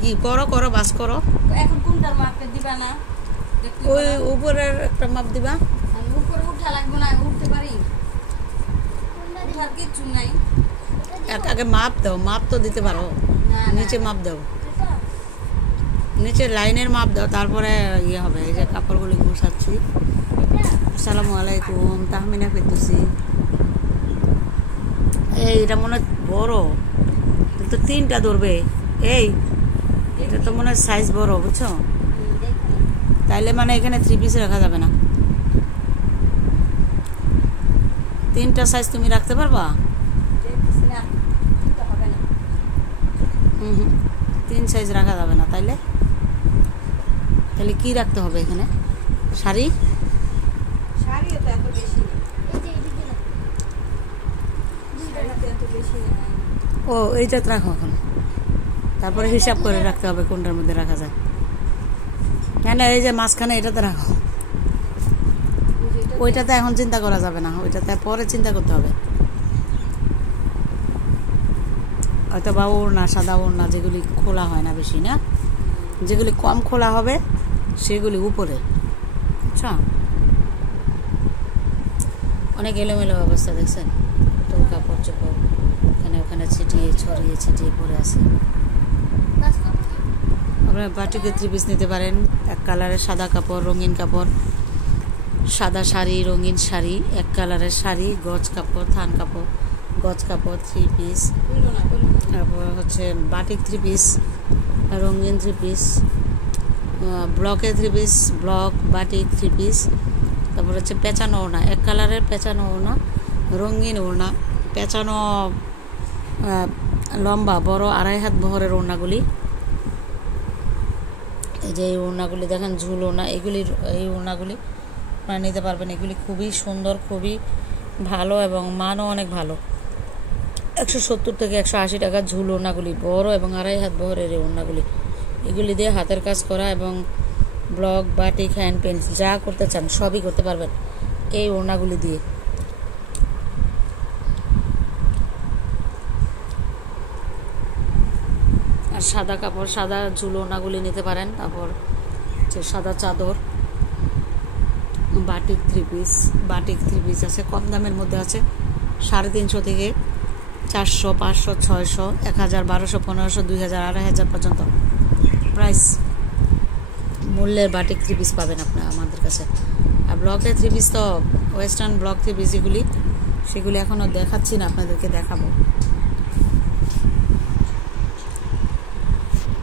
কি করো করো বাস করো। এখন কোনটার মাপটা দিবা না? ওই উপরের একটা মাপ দিবা। উপরে উঠা লাগবে না, উঠতে পারি? উঠার কিছু নাই। আগে মাপ দাও, মাপ তো দিতে পারো। নিচে মাপ দাও, নিচে লাইনের মাপ দাও, তারপরে ইয়ে হবে। এই যে কাপড়গুলি গুছাচ্ছি। আসসালামু আলাইকুম, তাহমিনা ফেরদৌসী। এইটা মনে হয় বড়, কিন্তু 3টা ধরবে। এটা তো মনে হয় সাইজ বড়, বুঝছো? তাইলে মানে এখানে 3 পিস রাখা যাবে না। 3টা সাইজ তুমি রাখতে পারবা? 3 সাইজ রাখা যাবে না। তাইলে কি রাখতে হবে এখানে? শাড়ি ও এইটা রাখো এখন, তারপরে হিসাব করে রাখতে হবে কোনটার মধ্যে রাখা যায়। হ্যাঁ, এই যে মাঝখানে এটাতে রাখো। ওইটাতে এখন চিন্তা করা যাবে না, ওইটাতে পরে চিন্তা করতে হবে। হয়তো বা ওড়না, সাদা ওড়না যেগুলি খোলা হয় না বেশি, না যেগুলি কম খোলা হবে সেগুলি উপরে, আচ্ছা। অনেক এলোমেলো অবস্থা দেখছেন, তো কাপড় চোপড় এখানে ওখানে ছড়িয়ে ছিটিয়ে পরে আছে। আপনারা বাটিকে 3 পিস নিতে পারেন। এক কালারের সাদা কাপড়, রঙিন কাপড়, সাদা শাড়ি, রঙিন শাড়ি, এক কালারের শাড়ি, গজ কাপড়, থান কাপড়, গজ কাপড় 3 পিস। তারপর হচ্ছে বাটিক 3 পিস, রঙিন 3 পিস, ব্লকের 3 পিস, ব্লক বাটিক 3 পিস। তারপর হচ্ছে পেঁচানো ওড়না, এক কালারের পেঁচানো ওড়না, রঙিন ওড়না, পেঁচানো লম্বা বড় 2.5 হাত বহরের ওড়নাগুলি। এই যে এই ওড়নাগুলি দেখেন, ঝুল ওড়না, এই ওড়নাগুলি আপনারা নিতে পারবেন। এগুলি খুবই সুন্দর, খুবই ভালো এবং মানও অনেক ভালো। 170 থেকে 180 টাকা ঝুল ওড়নাগুলি, বড় এবং 2.5 হাত বহরের এই ওড়নাগুলি। এগুলি দিয়ে হাতের কাজ করা এবং ব্লক বাটিক হ্যান্ড পেন্ট যা করতে চান সবই করতে পারবেন এই ওড়নাগুলি দিয়ে। আর সাদা কাপড়, সাদা ঝুল ওড়নাগুলি নিতে পারেন। তারপর হচ্ছে সাদা চাদর, বাটিক 3 পিস আছে, কম দামের মধ্যে আছে 350 থেকে 400, 500, 600, 1000, 1200, 1500, 2000, 2500 পর্যন্ত প্রাইস মূল্যের বাটিক 3 পিস পাবেন আপনারা আমাদের কাছে। আর ব্লকের 3 পিস তো ওয়েস্টার্ন ব্লক 3 পিস যেগুলি, সেগুলি এখনও দেখাচ্ছি না, আপনাদেরকে দেখাবো।